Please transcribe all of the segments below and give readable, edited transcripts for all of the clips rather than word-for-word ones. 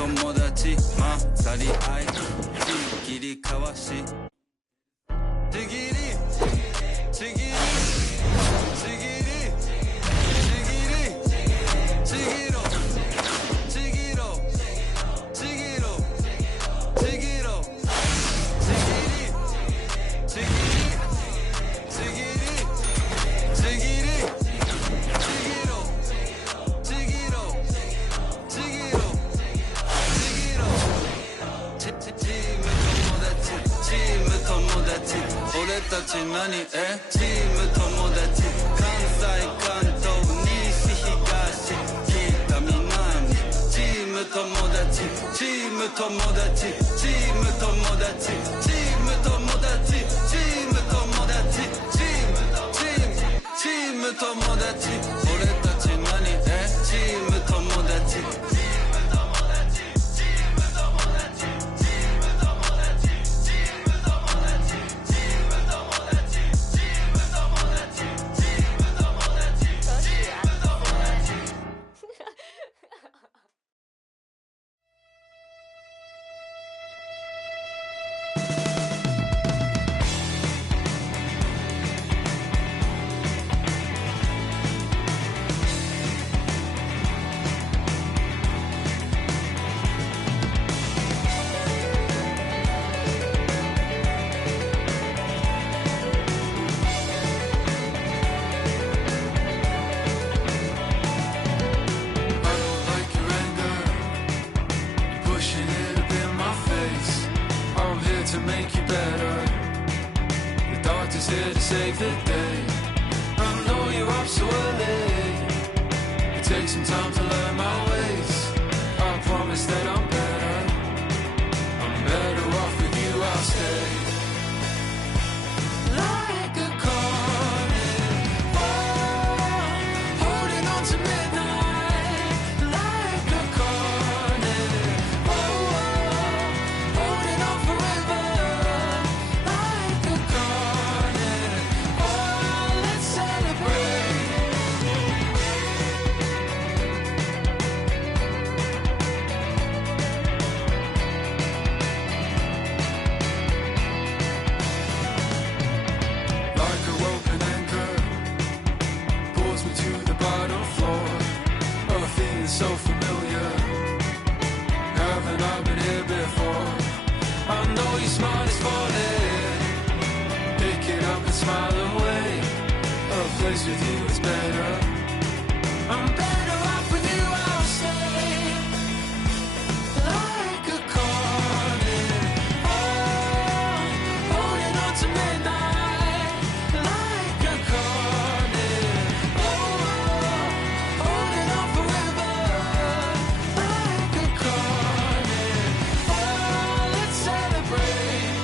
友達混ざり合いちぎり交わしちぎりちぎりちぎりちぎろちぎろちぎろちぎろちぎりちぎりちぎりちぎりちぎろちぎろちぎろちぎろチーム友達チーム友達俺たち何チーム友達関西関東西東北南チーム友達チーム友達チーム友達チーム友達チーム友達チーム友達俺たち何チーム友達Save the day. I know you're up so early. It takes some time to learn my ways. I promise that I'm better off with you, I'll stay. Like a carnival, holding on to midnight. Like a carnival, holding on forever. Like a carnival, let's celebrate. Like a rope and anchor, pulls me to the bottom floor. A feeling so familiar. Haven't I been here before? I know your smile is falling. Pick it up and smile away. A place with you is better. I'm better off with you, I'll stay. Like a carnival, holding on to midnight. Like a carnival, holding on forever. Like a carnival, let's celebrate.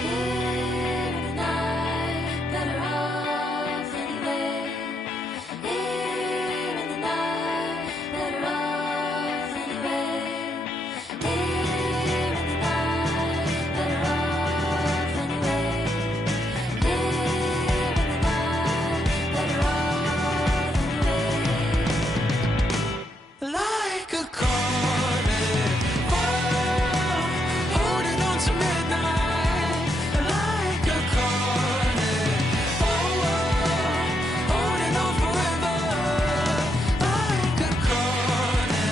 Here in the night, better off anyway. Here in the night, better off anyway. Here in the night, better off anyway. Here in the night, better off anyway. Like a carnival, holding on to midnight. Like a carnival, holding on forever. Like a carnival,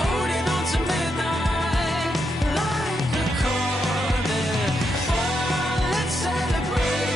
holding on to midnight. Like a carnival, let's celebrate.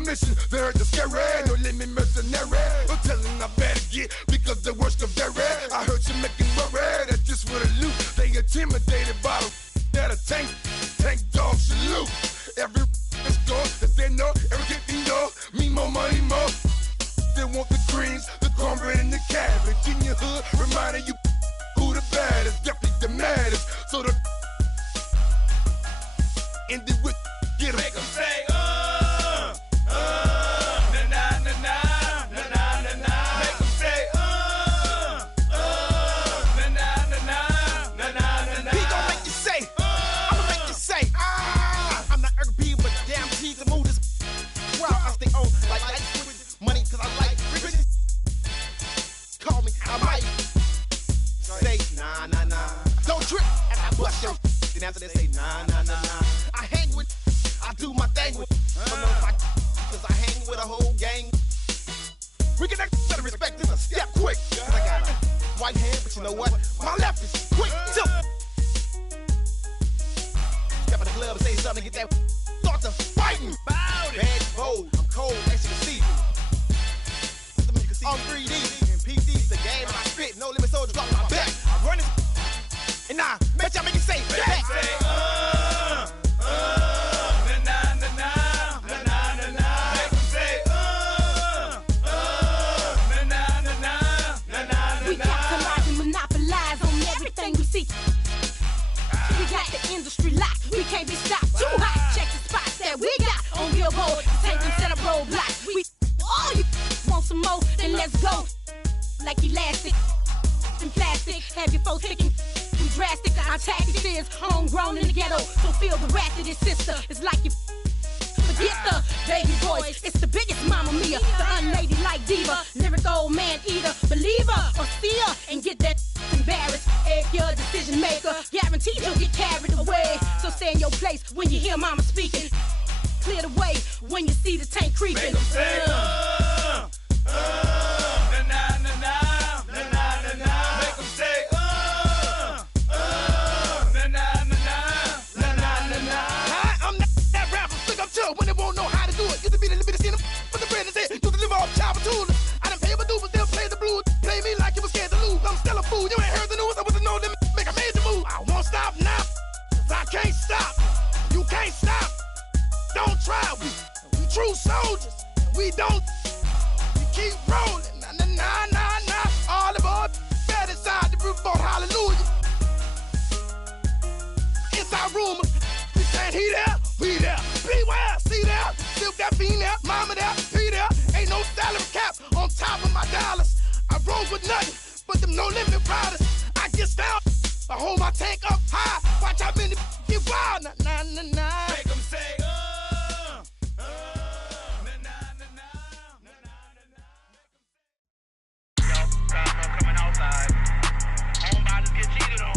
my mission. They heard the scary, no limit mercenary. I'm telling I better get because the worst of their red. I heard you making worry that just for the loot. They intimidated by the that a tank dog salute. Every store that they know, everything know. Me more money more. They want the greens, the cornbread and the cabbage. In your hood, reminding you who the baddest, definitely the maddest. So the end it with get 'em. Make 'em say, na na na na na na na na. Make 'em say, na na na na na na na. He gon' make you say, I'ma make you say, I'm not urban, but damn G's the mood is well. I stay on like ice with money, cause I like riches. Call me, I might say, nah, nah, nah. Don't trip, and I bust your then after they say, nah, nah, nah, nah. I hang with, I do my thing with, cause I hang with a whole gang. We get that better respect, this a step quick. Cause I got a white hand, but you know what? My left is quick, too. Step in the club and say something, get that start to fighting. Bad, bold, I'm cold, as you can see. On 3D, and PC's the game, and I spit, no limit soldiers off my back. I run it, and now, bet y'all make you say, back. Say, na na na na na na na. Make 'em say, na na na na na na. We capitalize and monopolize on everything we see. We got the industry locked, we can't be stopped. Too hot, check the spots that we got on Billboard. Take them set up roadblocks. We all you want some more, then let's go. Like elastic and plastic, have your folks picking drastic. Our tactics is homegrown in the ghetto, so feel the wrath of this sister. It's like you forget the baby boys. It's the biggest Mamma Mia, the unladylike diva, lyric old man eater, believer or steer, and get that embarrassed. If you're a decision maker, guaranteed you'll get carried away. So stay in your place when you hear Mama speaking. Clear the way when you see the tank creeping. Make 'em say, na na na na na na na. Make 'em say, na na na na na na na. I'm not that rapper, stick up chill when they won't know how to do it. Used to be the limit to see them, but the bread is it. Used to live off chopper tools. I done pay my dues, but still play the blues. Play me like you was scared to lose. I'm still a fool, you ain't heard the news. I wasn't know them make a major move. I won't stop now, cause I can't stop. You can't stop. Don't try, we true soldiers. We don't. We keep rolling. Nah, nah, nah, nah, nah. All of our bad inside the roof boat, hallelujah. Inside rumor, we saying he there, we there. Beware, see there, still got fiend there, mama there, he there. Ain't no salary cap on top of my dollars. I roll with nothing, but them no limit riders. I get down, I hold my tank up high. Watch how many get wild. Nah, nah, nah, nah. Make 'em say, Coming outside. Homebodies get cheated on.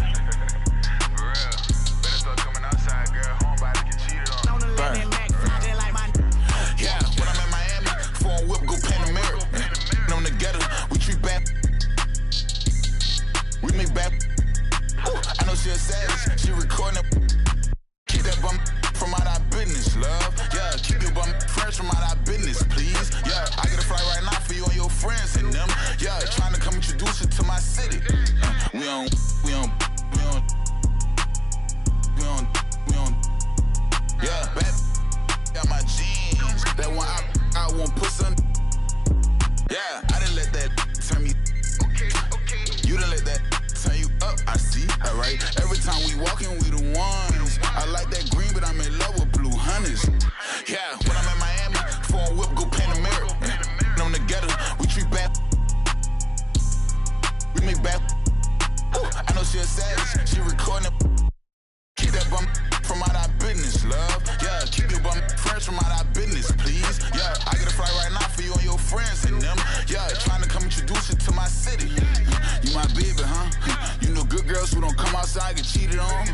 For real. Better start coming outside, girl. Homebodies get cheated on. On the left and Mac, they like my. Yeah, when I'm in Miami, phone whip, go Panamera. On the ghetto, we treat bad. We make bad. Ooh, I know she a savage. She recording it. Keep that bum from out our business, love. Yeah, keep your bum fresh from out our business, please. Yeah, I get a flight right now for you and your friends and them. Yeah, trying to come introduce you to my city. We on. Yeah, bad. Got my jeans. That one I won't put some. Yeah, I didn't let that turn me. Okay. You didn't let that turn you up. I see. Alright. Every time we walking, we the ones. I like that green, but I'm in love with blue honeys. Yeah, when I'm in Miami, phone whip, go Panamera. On the ghetto, we treat bad. We make bad. Ooh, I know she a savage. She recording it. Keep that bum from out our business, love. Yeah, keep your bum fresh from out our business, please. Yeah, I get a flight right now for you and your friends and them. Yeah, trying to come introduce you to my city. You my baby, huh? You know good girls who don't come outside get cheated on.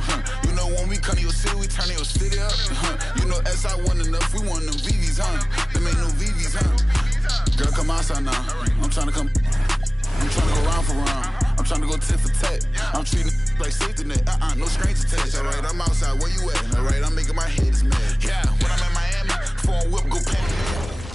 You know when we come to your city, we turn your city up. You know SI wasn't enough, we want them VVs, huh? Them ain't no VVs, huh? Girl, come outside now. I'm trying to come. I'm trying to go round for round. I'm trying to go tit for tat. I'm treating like safety net. No stranger touch. Alright, I'm outside. Where you at? Alright, I'm making my haters mad. Yeah, when I'm in Miami, phone whip, go Panamera.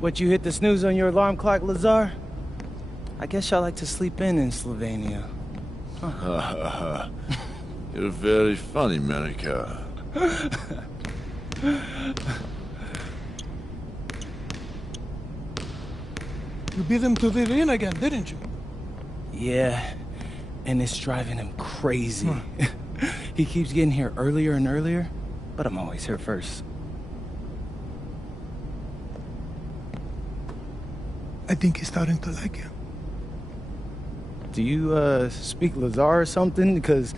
What, you hit the snooze on your alarm clock, Lazar? I guess y'all like to sleep in Slovenia. Huh. You're very funny, Monica. You beat him to the arena again, didn't you? Yeah, and it's driving him crazy. He keeps getting here earlier and earlier, but I'm always here first. I think he's starting to like you. Do you, speak Lazar or something? Because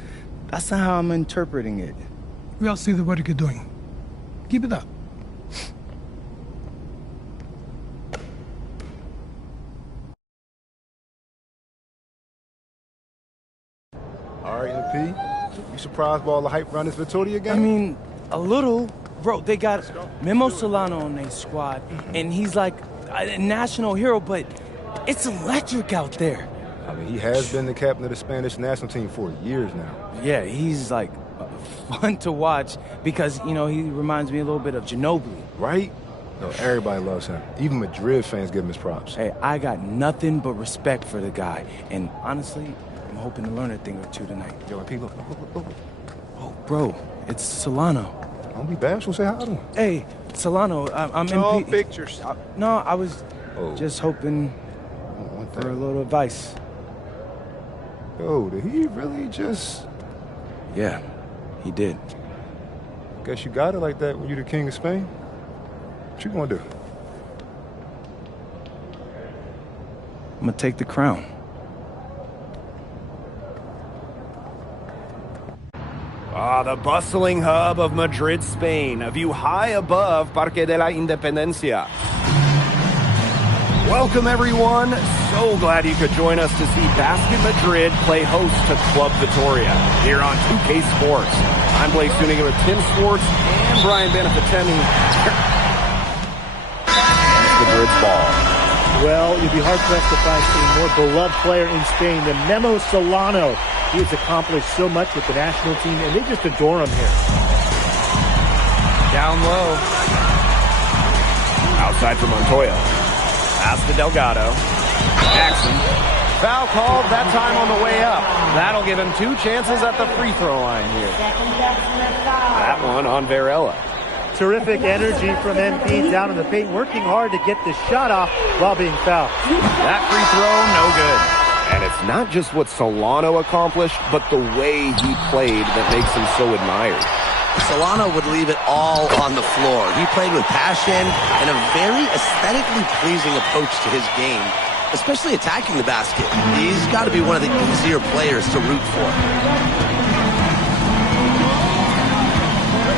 that's not how I'm interpreting it. We all see the work you're doing. Keep it up. All right, MP. You surprised by all the hype around this Vittoria game? I mean, a little. Bro, they got Memo Solano on their squad, and he's like a national hero, but it's electric out there. I mean, he has been the captain of the Spanish national team for years now. Yeah, he's like fun to watch because, you know, he reminds me a little bit of Ginobili. Right? No, everybody loves him. Even Madrid fans give him his props. Hey, I got nothing but respect for the guy, and honestly, I'm hoping to learn a thing or two tonight. Yo, MP, look. Oh, bro, it's Solano. Don't be bashful, say hi to him. Hey, Solano, I'm No MP. pictures. No, I was just hoping One for a thing. little advice. Yo, did he really just... Yeah, he did. Guess you got it like that when you the king of Spain? What you gonna do? I'm gonna take the crown. The bustling hub of Madrid, Spain, a view high above Parque de la Independencia. Welcome, everyone. So glad you could join us to see Basket Madrid play host to Club Vittoria here on 2K Sports. I'm Blake Suniga with Tim Sports and Brian Beneficenti. Madrid's ball. Well, you'd be hard-pressed to find a more beloved player in Spain than Memo Solano. He has accomplished so much with the national team, and they just adore him here. Down low. Outside for Montoya. Pass to Delgado. Jackson. Foul called, that time on the way up. That'll give him 2 chances at the free throw line here. That one on Varela. Terrific energy from MP down in the paint, working hard to get the shot off while being fouled. That free throw, no good. And it's not just what Solano accomplished, but the way he played that makes him so admired. Solano would leave it all on the floor. He played with passion and a very aesthetically pleasing approach to his game, especially attacking the basket. He's got to be one of the easier players to root for.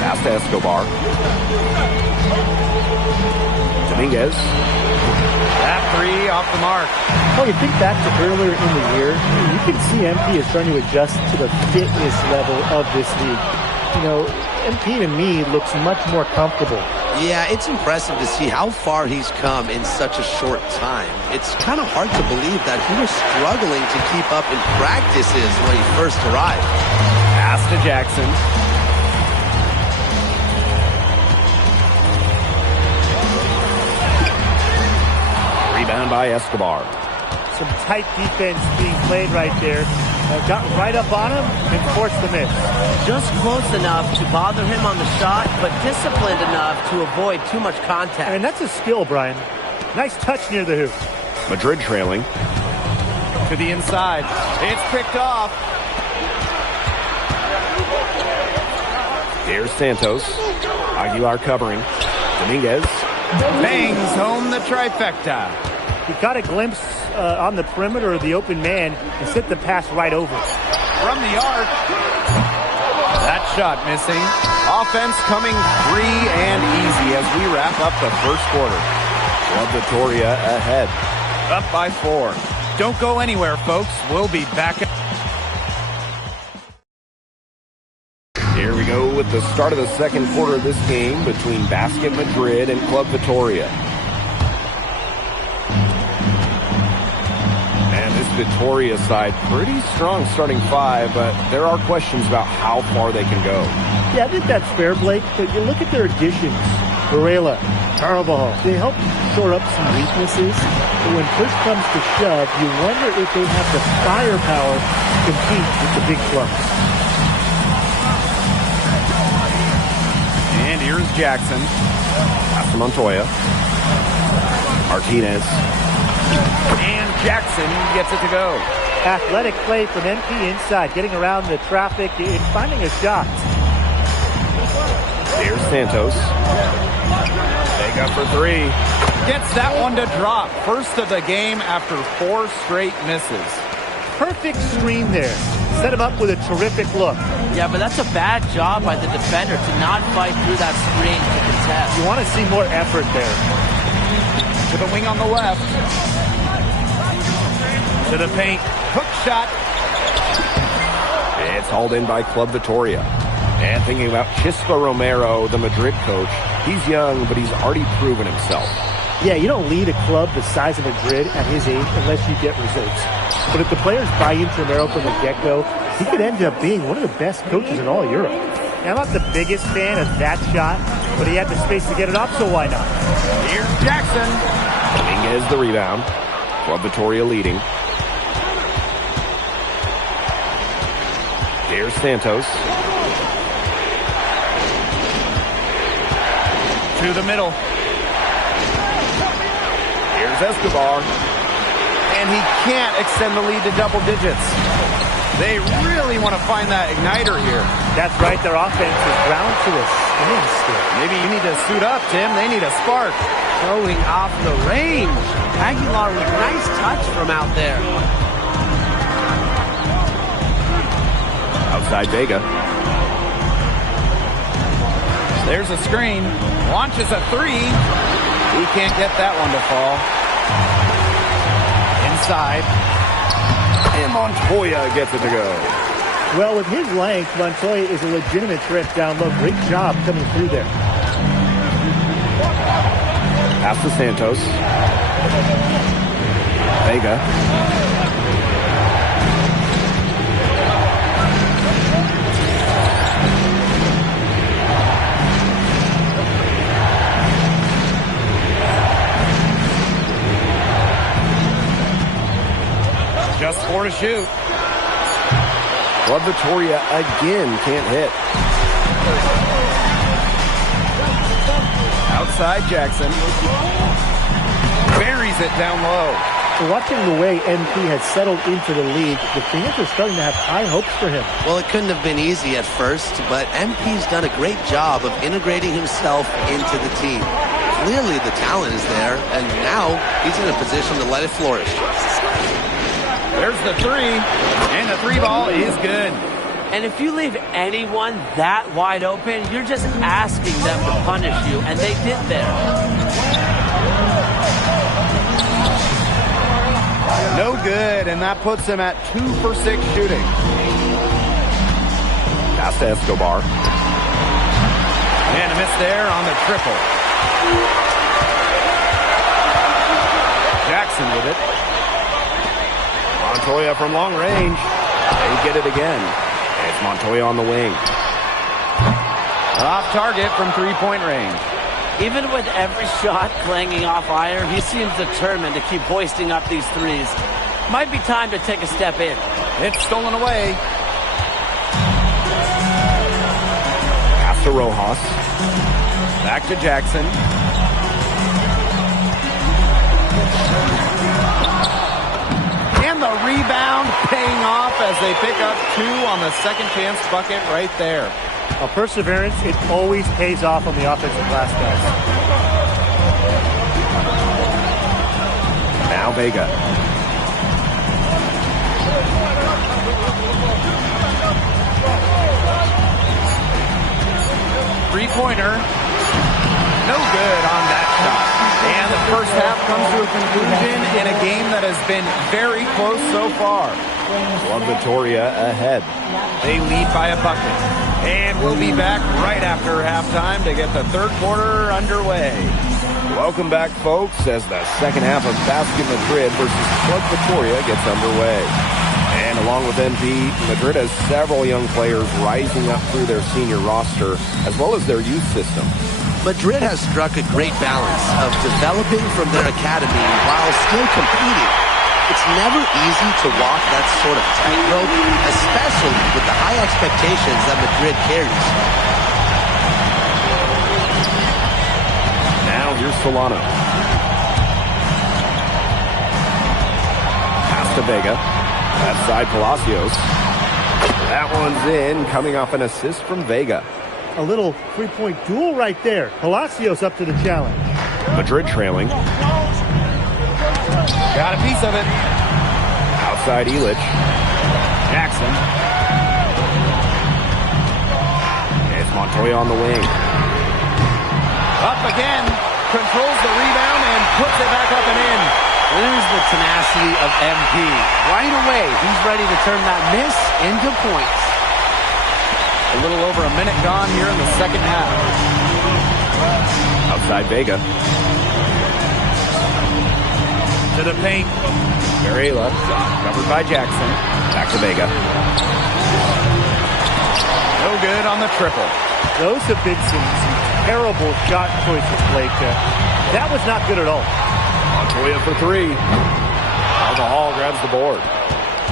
Pass to Escobar. Dominguez. That 3 off the mark. Well, you think back to earlier in the year, you can see MP is trying to adjust to the fitness level of this league. You know, MP to me looks much more comfortable. Yeah, it's impressive to see how far he's come in such a short time. It's kind of hard to believe that he was struggling to keep up in practices when he first arrived. Pass to Jackson. Rebound by Escobar. Some tight defense being played right there. Got right up on him and forced the miss. Just close enough to bother him on the shot, but disciplined enough to avoid too much contact. And that's a skill, Brian. Nice touch near the hoop. Madrid trailing. To the inside. It's picked off. Here's Santos. Aguilar covering. Dominguez. Bangs home the trifecta. He got a glimpse on the perimeter of the open man and sent the pass right over. From the arc. That shot missing. Offense coming free and easy as we wrap up the first quarter. Club Vittoria ahead. Up by 4. Don't go anywhere, folks. We'll be back. Here we go with the start of the second quarter of this game between Basket Madrid and Club Vittoria. Vittoria side, pretty strong starting 5, but there are questions about how far they can go. Yeah, I think that's fair, Blake, but you look at their additions. Varela, Carvajal. They help shore up some weaknesses, but when push comes to shove, you wonder if they have the firepower to compete with the big clubs. And here's Jackson. After Montoya. Martinez. And Jackson gets it to go. Athletic play from MP inside, getting around the traffic and finding a shot. Here's Santos. Vega for three. Gets that one to drop. First of the game after 4 straight misses. Perfect screen there. Set him up with a terrific look. Yeah, but that's a bad job by the defender to not fight through that screen to contest. You want to see more effort there. To the wing on the left. To the paint. Hook shot. It's hauled in by Club Vitoria. And thinking about Chispa Romero, the Madrid coach, he's young, but he's already proven himself. Yeah, you don't lead a club the size of Madrid at his age unless you get results. But if the players buy into Romero from the get-go, he could end up being one of the best coaches in all Europe. Now, I'm not the biggest fan of that shot, but he had the space to get it up, so why not? Here's Jackson. Dominguez the rebound. Club Vitoria leading. Here's Santos. To the middle. Here's Escobar. And he can't extend the lead to double digits. They really want to find that igniter here. That's right. Their offense is ground to a standstill. Maybe you need to suit up, Tim. They need a spark. Throwing off the range. Aguilar with nice touch from out there. Outside Vega. There's a screen. Launches a three. He can't get that one to fall. Inside. And Montoya gets it to go. Well, with his length, Montoya is a legitimate threat down low. Great job coming through there. Pass to Santos. Vega. Just 4 to shoot. Club Vitoria again can't hit. Outside Jackson. Buries it down low. So watching the way MP has settled into the league, the fans are starting to have high hopes for him. Well, it couldn't have been easy at first, but MP's done a great job of integrating himself into the team. Clearly the talent is there, and now he's in a position to let it flourish. There's the three, and the 3-ball is good. And if you leave anyone that wide open, you're just asking them to punish you, and they did there. No good, and that puts him at 2 for 6 shooting. Pass to Escobar. And a miss there on the triple. Jackson with it. Montoya from long range. They get it again. It's Montoya on the wing. Off target from 3-point range. Even with every shot clanging off iron, he seems determined to keep hoisting up these threes. Might be time to take a step in. It's stolen away. Pass to Rojas. Back to Jackson. And the rebound paying off as they pick up 2 on the second chance bucket right there. Perseverance, it always pays off on the offensive glass, guys. Now Vega. Three-pointer. No good on that shot. And the first half comes to a conclusion in a game that has been very close so far. Club Vitoria ahead. They lead by a bucket. And we'll be back right after halftime to get the third quarter underway. Welcome back, folks, as the second half of Basket Madrid versus Club Vitoria gets underway. And along with MP, Madrid has several young players rising up through their senior roster, as well as their youth system. Madrid has struck a great balance of developing from their academy while still competing. It's never easy to walk that sort of tightrope, especially with the high expectations that Madrid carries. Now here's Solano. Pass to Vega. Left side Palacios. That one's in, coming off an assist from Vega. A little three-point duel right there. Palacios up to the challenge. Madrid trailing. Got a piece of it. Outside Illich. Jackson. It's Montoya on the wing. Up again. Controls the rebound and puts it back up and in. There's the tenacity of MP. Right away, he's ready to turn that miss into points. A little over a minute gone here in the second half. Outside Vega. To the paint. Varela. Covered by Jackson. Back to Vega. No good on the triple. Those have been some terrible shot choices, Blake. That was not good at all. Montoya for three. Now the Hall grabs the board.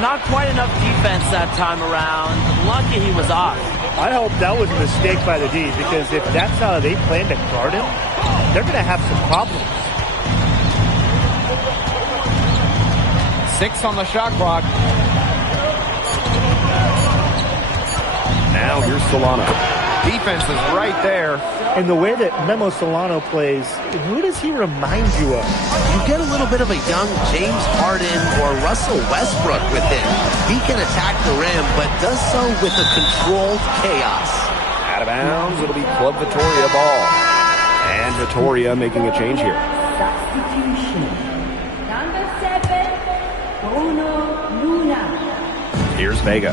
Not quite enough defense that time around. Lucky he was off. I hope that was a mistake by the D, because if that's how they plan to guard him, they're going to have some problems. 6 on the shot clock. Now here's Solano. Defense is right there. And the way that Memo Solano plays, who does he remind you of? You get a little bit of a young James Harden or Russell Westbrook with him. He can attack the rim, but does so with a controlled chaos. Out of bounds, it'll be Club Vitoria ball. And Vitoria making a change here. Substitution. Number 7, Bruno Luna. Here's Vega.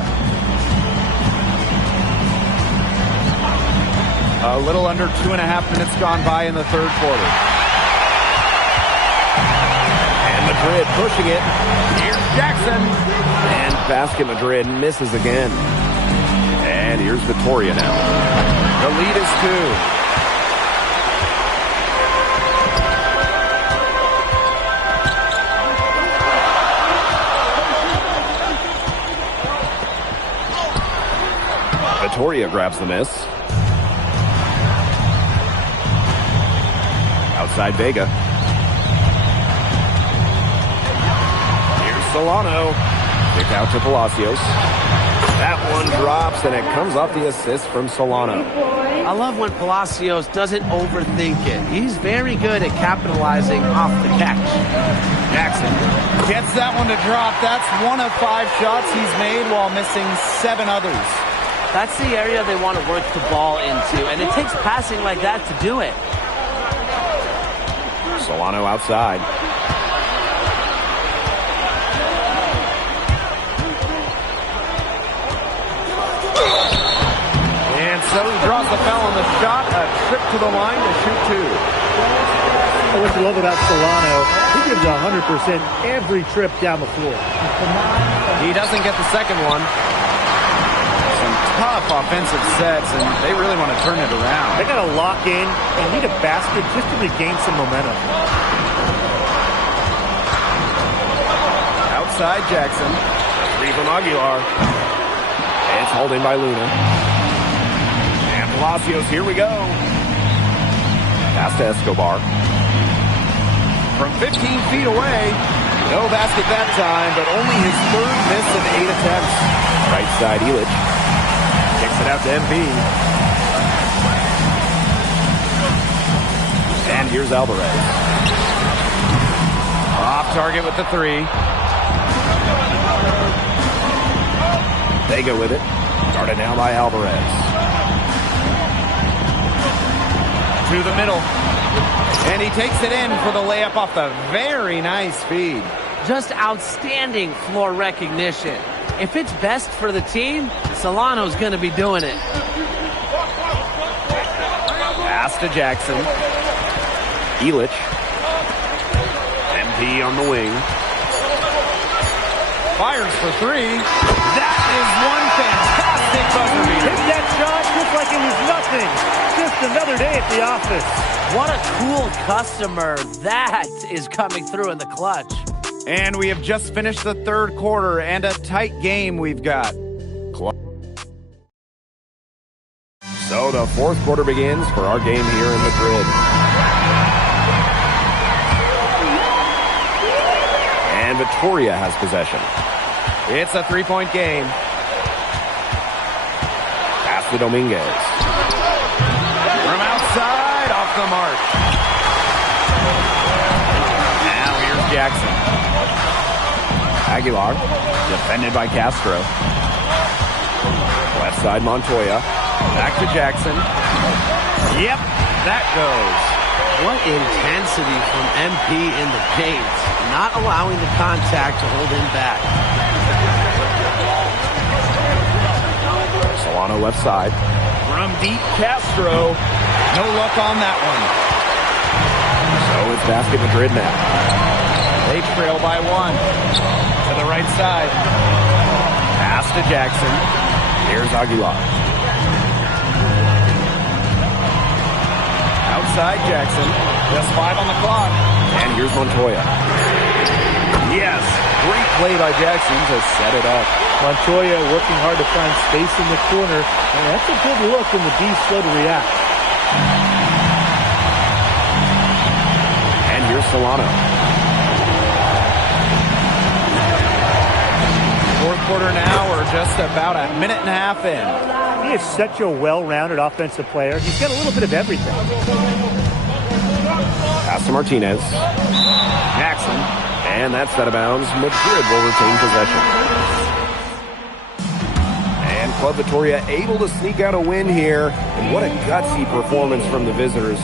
A little under 2.5 minutes gone by in the third quarter. And Madrid pushing it. Here's Jackson. And basket Madrid misses again. And here's Vitoria now. The lead is 2. Vitoria grabs the miss. Outside Vega. Here's Solano. Kick out to Palacios. That one drops, and it comes off the assist from Solano. I love when Palacios doesn't overthink it. He's very good at capitalizing off the catch. Jackson gets that one to drop. That's 1 of 5 shots he's made while missing 7 others. That's the area they want to work the ball into, and it takes passing like that to do it. Solano outside. And so he draws the foul on the shot. A trip to the line to shoot 2. What you love about Solano, he gives 100% every trip down the floor. He doesn't get the second one. Some tough offensive sets, and they really want to turn it around. They got to lock in and need a basket just to regain some momentum. Outside Jackson. 3 from Aguilar. It's holding by Luna. And Palacios, here we go. Pass to Escobar. From 15 feet away. No basket that time, but only his 3rd miss in 8 attempts. Right side Illich. Kicks it out to MP. And here's Alvarez. Off target with the 3. Vega with it. Guarded now by Alvarez. To the middle. And he takes it in for the layup off the very nice feed. Just outstanding floor recognition. If it's best for the team, Solano's going to be doing it. Pass to Jackson. Illich. MP on the wing. Fires for three. That is one fantastic buzzer beater. Hit that shot just like it was nothing. Just another day at the office. What a cool customer. That is coming through in the clutch. And we have just finished the third quarter, and a tight game we've got. So the fourth quarter begins for our game here in Madrid. And Vitoria has possession. It's a three-point game. Pass to Dominguez. From outside, off the mark. Now here's Jackson. Aguilar, defended by Castro. Left side, Montoya. Back to Jackson. Yep, that goes. What intensity from MP in the paint. Not allowing the contact to hold him back. Solano left side. From deep, Castro. No luck on that one. So it's Basket Madrid now. They trail by one. To the right side. Pass to Jackson. Here's Aguilar. Outside Jackson. Just 5 on the clock. And here's Montoya. Yes. Great play by Jackson to set it up. Montoya working hard to find space in the corner. And that's a good look when the D's slow to react. And here's Solano. Fourth quarter now. We're just about a minute and a half in. He is such a well-rounded offensive player. He's got a little bit of everything. Pass to Martinez. Jackson. And that's out of bounds. Madrid will retain possession. And Club Vitoria able to sneak out a win here. And what a gutsy performance from the visitors.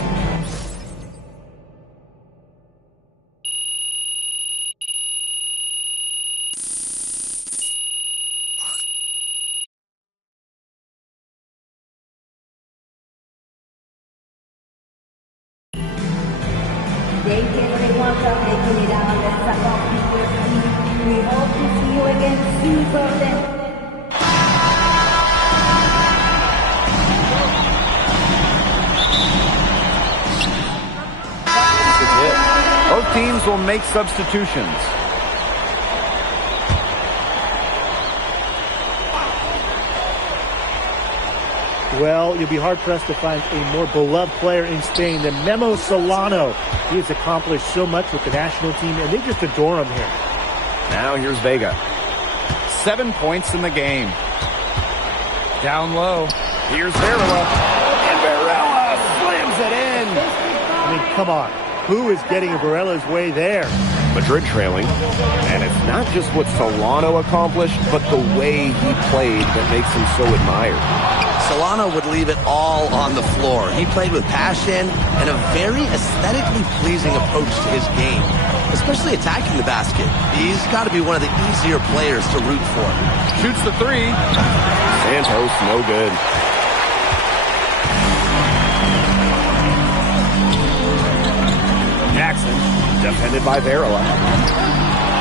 Thank you everyone for making it out. Let's suck off people's team. We hope to see you again soon for them. Both teams will make substitutions. Well, you'll be hard-pressed to find a more beloved player in Spain than Memo Solano. He has accomplished so much with the national team, and they just adore him here. Now here's Vega. 7 points in the game. Down low. Here's Varela. And Varela slams it in. I mean, come on. Who is getting Varela's way there? Madrid trailing. And it's not just what Solano accomplished, but the way he played that makes him so admired. Solano would leave it all on the floor. He played with passion and a very aesthetically pleasing approach to his game, especially attacking the basket. He's got to be one of the easier players to root for. Shoots the three. Santos, no good. Jackson, defended by Varela.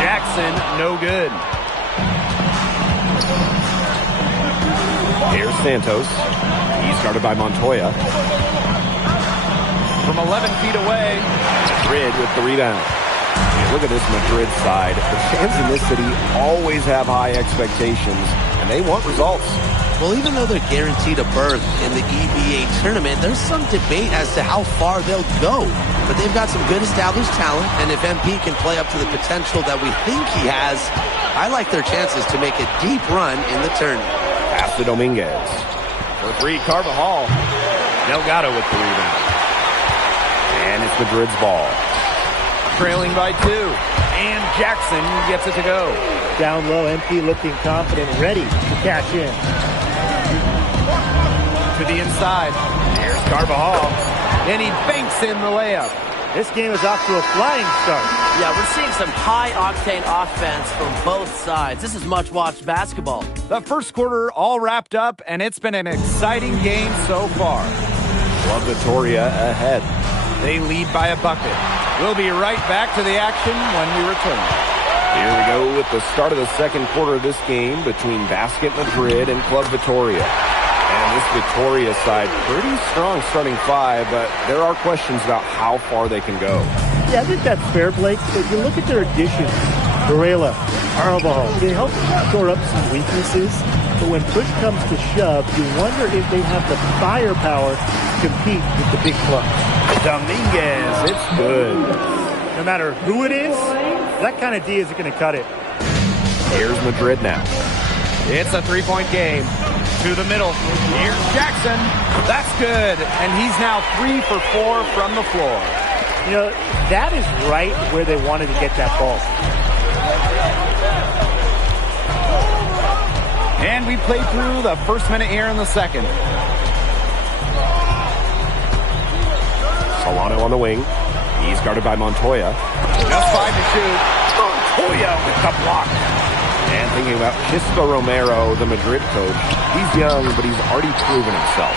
Jackson, no good. Here's Santos. He's guarded by Montoya. From 11 feet away. Madrid with the rebound. And look at this Madrid side. The fans in this city always have high expectations, and they want results. Well, even though they're guaranteed a berth in the EBA tournament, there's some debate as to how far they'll go. But they've got some good established talent, and if MP can play up to the potential that we think he has, I like their chances to make a deep run in the tournament. Pass to Dominguez. For three, Carvajal. Delgado with the rebound. And it's Madrid's ball. Trailing by 2. And Jackson gets it to go. Down low, MP looking confident, ready to cash in. To the inside. Here's Carvajal. And he banks in the layup. This game is off to a flying start. Yeah, we're seeing some high-octane offense from both sides. This is much-watched basketball. The first quarter all wrapped up, and it's been an exciting game so far. Club Vitoria ahead. They lead by a bucket. We'll be right back to the action when we return. Here we go with the start of the second quarter of this game between Basket Madrid and Club Vitoria. And this Vitoria side, pretty strong starting five, but there are questions about how far they can go. Yeah, I think that's fair, Blake. If you look at their additions, Varela, Carvajal, they help shore up some weaknesses, but when push comes to shove, you wonder if they have the firepower to compete with the big clubs. Dominguez, it's good. No matter who it is, that kind of D isn't going to cut it. Here's Madrid now. It's a three-point game. To the middle. Here's Jackson. That's good. And he's now 3 for 4 from the floor. You know, that is right where they wanted to get that ball. And we played through the first minute here in the second. Solano on the wing. He's guarded by Montoya. Just 5 to shoot. Montoya with the block. And thinking about Chispa Romero, the Madrid coach. He's young, but he's already proven himself.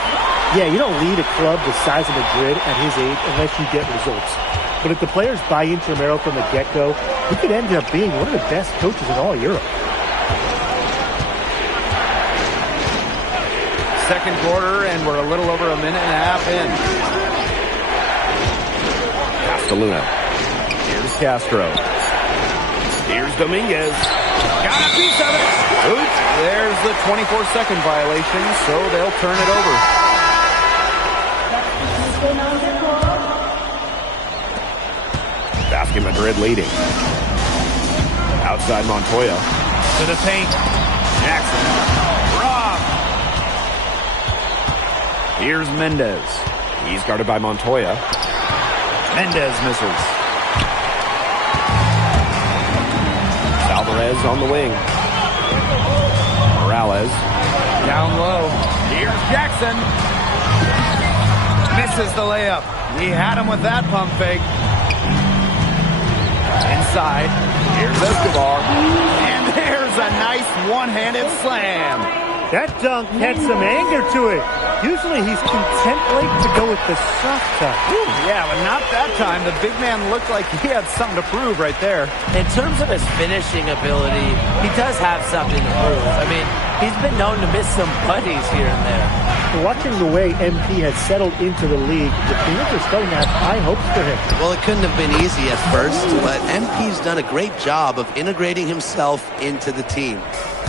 Yeah, you don't lead a club the size of Madrid at his age unless you get results. But if the players buy into Romero from the get-go, he could end up being one of the best coaches in all Europe. Second quarter, and we're a little over a minute and a half in. Castelluna. Here's Castro. Here's Dominguez. Got a piece of it. Oops, there's the 24-second violation, so they'll turn it over. Basket Madrid leading. Outside Montoya. To the paint. Jackson. Rob. Here's Mendez. He's guarded by Montoya. Mendez misses. Alvarez on the wing. Morales. Down low. Here's Jackson. Misses the layup. He had him with that pump fake. Inside. Here's Escobar. And there's a nice one-handed slam. That dunk had some anger to it. Usually he's content Blake to go with the soft touch. Yeah, but not that time. The big man looked like he had something to prove right there. In terms of his finishing ability, he does have something to prove. I mean, he's been known to miss some buddies here and there. Watching the way MP has settled into the league, the fans are starting to have high hopes for him. Well, it couldn't have been easy at first, but MP's done a great job of integrating himself into the team.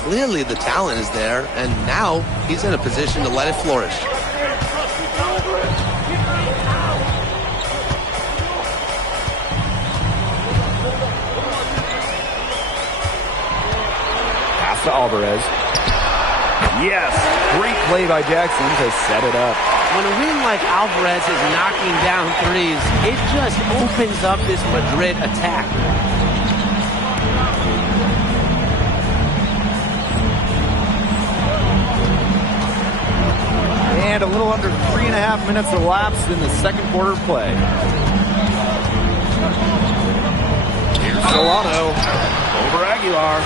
Clearly the talent is there, and now he's in a position to let it flourish. Pass to Alvarez. Yes, great play by Jackson to set it up. When a wing like Alvarez is knocking down threes, it just opens up this Madrid attack. And a little under 3.5 minutes elapsed in the second quarter play. Here's Solano over Aguilar.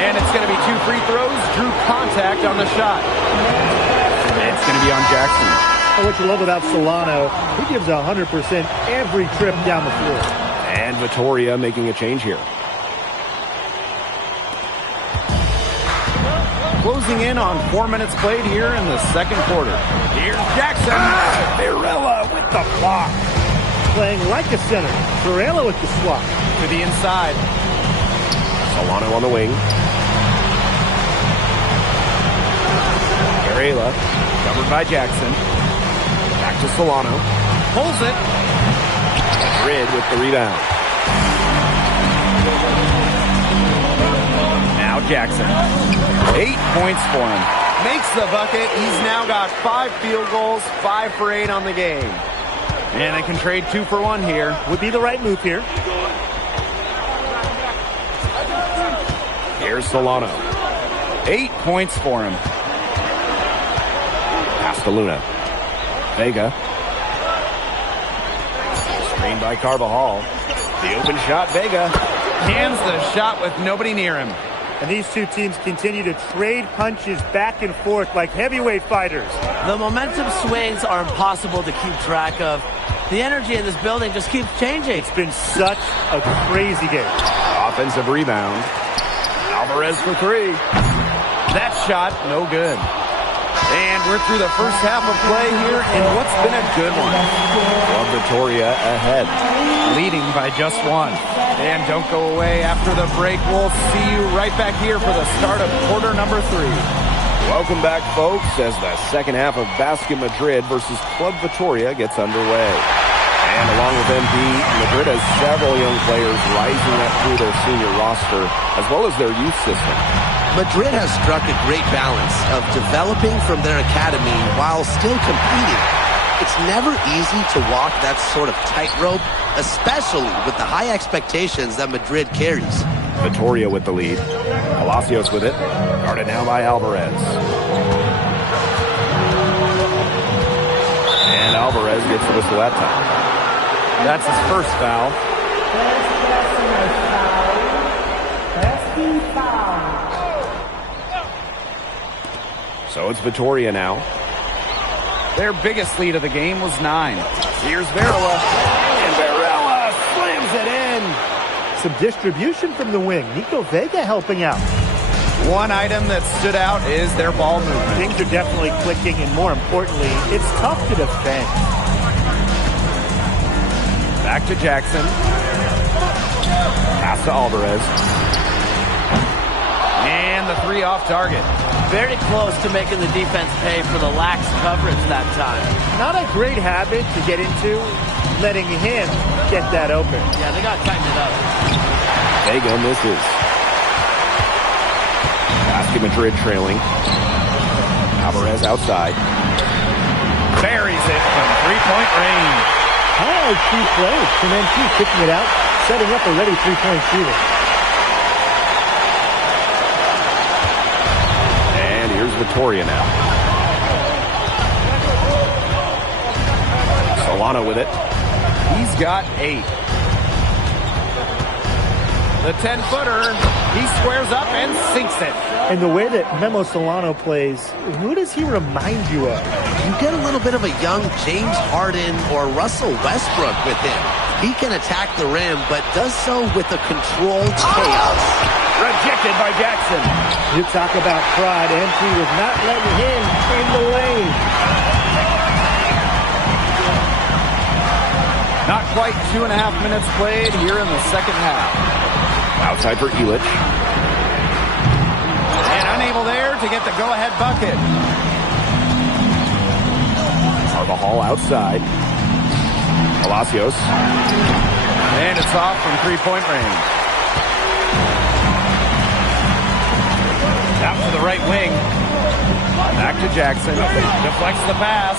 And it's going to be 2 free throws. Drew contact on the shot. And it's going to be on Jackson. And what you love about Solano, he gives 100% every trip down the floor. And Vitoria making a change here. Closing in on 4 minutes played here in the second quarter. Here's Jackson. Varela with the block. Playing like a center. Varela with the swap. To the inside. Solano on the wing. Varela covered by Jackson. Back to Solano. Pulls it. Madrid with the rebound. Now Jackson. 8 points for him. Makes the bucket. He's now got 5 field goals, 5 for 8 on the game. And they can trade 2 for 1 here. Would be the right move here. Here's Solano. 8 points for him. Castelluna. Vega. Screened by Carvajal. The open shot, Vega. Hands the shot with nobody near him. And these two teams continue to trade punches back and forth like heavyweight fighters. The momentum swings are impossible to keep track of. The energy in this building just keeps changing. It's been such a crazy game. Offensive rebound. Alvarez for three. That shot, no good. And we're through the first half of play here in what's been a good one. Club Victoria ahead. Leading by just one. And don't go away after the break. We'll see you right back here for the start of quarter number 3. Welcome back, folks, as the second half of Basket Madrid versus Club Victoria gets underway. And along with MP, Madrid has several young players rising up through their senior roster, as well as their youth system. Madrid has struck a great balance of developing from their academy while still competing. It's never easy to walk that sort of tightrope, especially with the high expectations that Madrid carries. Victoria with the lead. Palacios with it. Guarded now by Alvarez. And Alvarez gets the whistle that time. That's his first foul. So it's Victoria now. Their biggest lead of the game was 9. Here's Varela. And Varela slams it in. Some distribution from the wing. Nico Vega helping out. One item that stood out is their ball movement. Things are definitely clicking, and more importantly, it's tough to defend. Back to Jackson. Pass to Alvarez. And the 3 off target. Very close to making the defense pay for the lax coverage that time. Not a great habit to get into, letting him get that open. Yeah, they got to tighten it up. Vega misses. Basket Madrid trailing. Alvarez outside. Buries it from three-point range. High key play. Clemente kicking it out, setting up a ready three-point shooter. And here's Victoria now. Solano with it. He's got 8. The 10-footer, he squares up and sinks it. And the way that Memo Solano plays, who does he remind you of? You get a little bit of a young James Harden or Russell Westbrook with him. He can attack the rim, but does so with a controlled chaos. Rejected by Jackson. You talk about pride, MP was not letting him in the lane. Not quite 2.5 minutes played here in the second half. Outside for Illich. And unable there to get the go-ahead bucket. Carvajal outside. Palacios. And it's off from three-point range. Out to the right wing. Back to Jackson. Deflects the pass.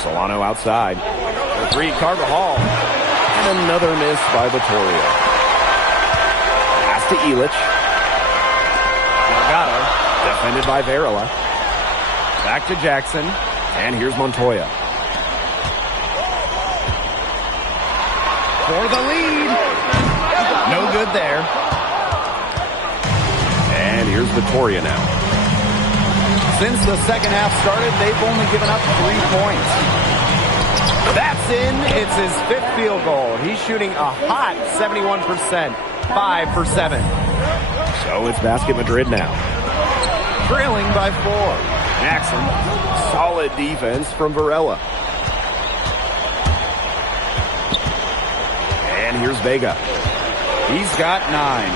Solano outside. The 3, Carvajal. And another miss by Victoria. Pass to Illich. Delgado. Defended by Varela. Back to Jackson. And here's Montoya. For the lead. No good there. And here's Victoria now. Since the second half started, they've only given up 3 points. That's in. It's his 5th field goal. He's shooting a hot 71%. 5 for 7. So it's Basket Madrid now. Trailing by 4. Jackson. Solid defense from Varela. And here's Vega. He's got 9.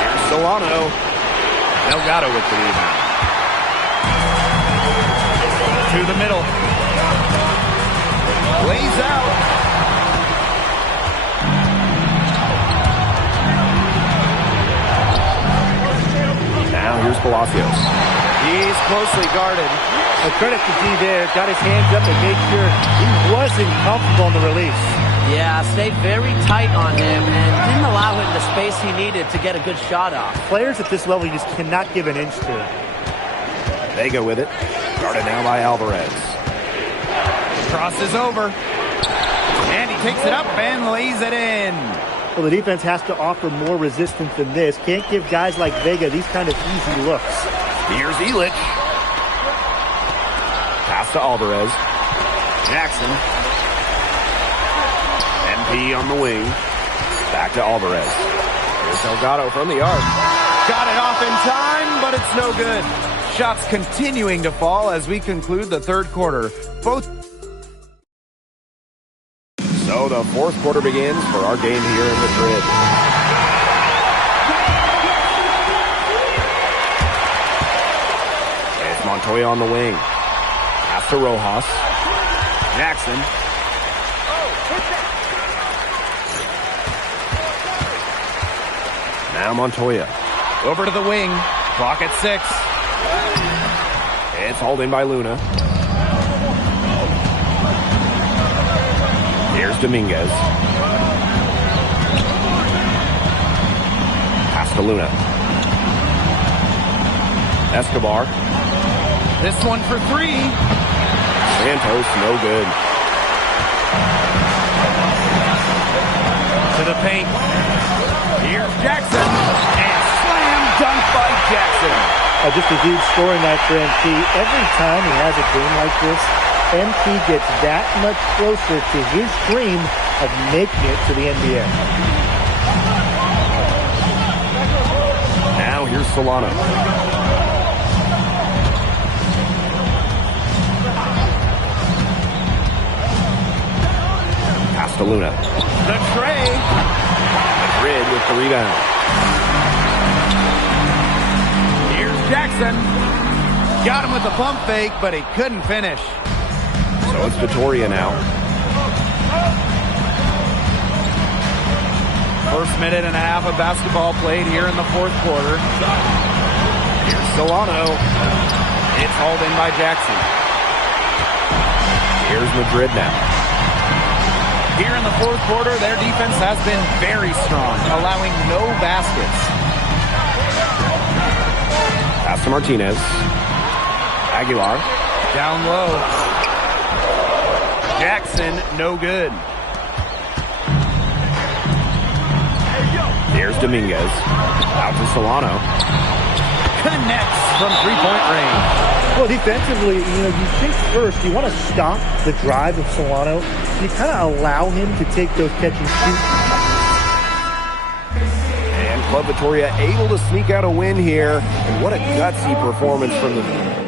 Here's Solano. Delgado with the rebound. To the middle. Lays out. Now here's Palacios. He's closely guarded. A credit to D there. Got his hands up and made sure he wasn't comfortable in the release. Yeah, stayed very tight on him and didn't allow him the space he needed to get a good shot off. Players at this level you just cannot give an inch to. Vega with it. Guarded now by Alvarez. Crosses over. And he takes it up and lays it in. Well, the defense has to offer more resistance than this. Can't give guys like Vega these kind of easy looks. Here's Illich. Pass to Alvarez. Jackson. MP on the wing. Back to Alvarez. Here's Delgado from the arc. Got it off in time, but it's no good. Shots continuing to fall as we conclude the third quarter. So the fourth quarter begins for our game here in Madrid. It's Montoya on the wing. Pass to Rojas. Jackson. Now Montoya. Over to the wing. Clock at 6. It's hauled in by Luna. Here's Dominguez. Pass to Luna. Escobar. This one for 3. Santos, no good. To the paint. Here's Jackson. And slam dunk by Jackson. Just a huge score in that for MP. Every time he has a game like this, MP gets that much closer to his dream of making it to the NBA. Now here's Solano. Pass to Luna. The tray. Madrid with the rebound. Here's Jackson. Got him with a pump fake, but he couldn't finish. So it's Vitoria now. First minute and a half of basketball played here in the fourth quarter. Here's Solano. It's hauled in by Jackson. Here's Madrid now. Here in the fourth quarter, their defense has been very strong, allowing no baskets. Pass to Martinez. Aguilar. Down low. Jackson, no good. Here's Dominguez. Out to Solano. Connects from three-point range. Well, defensively, you think first, you want to stop the drive of Solano. You kind of allow him to take those catch and shoot. And Club Vitoria able to sneak out a win here. And what a gutsy performance from the...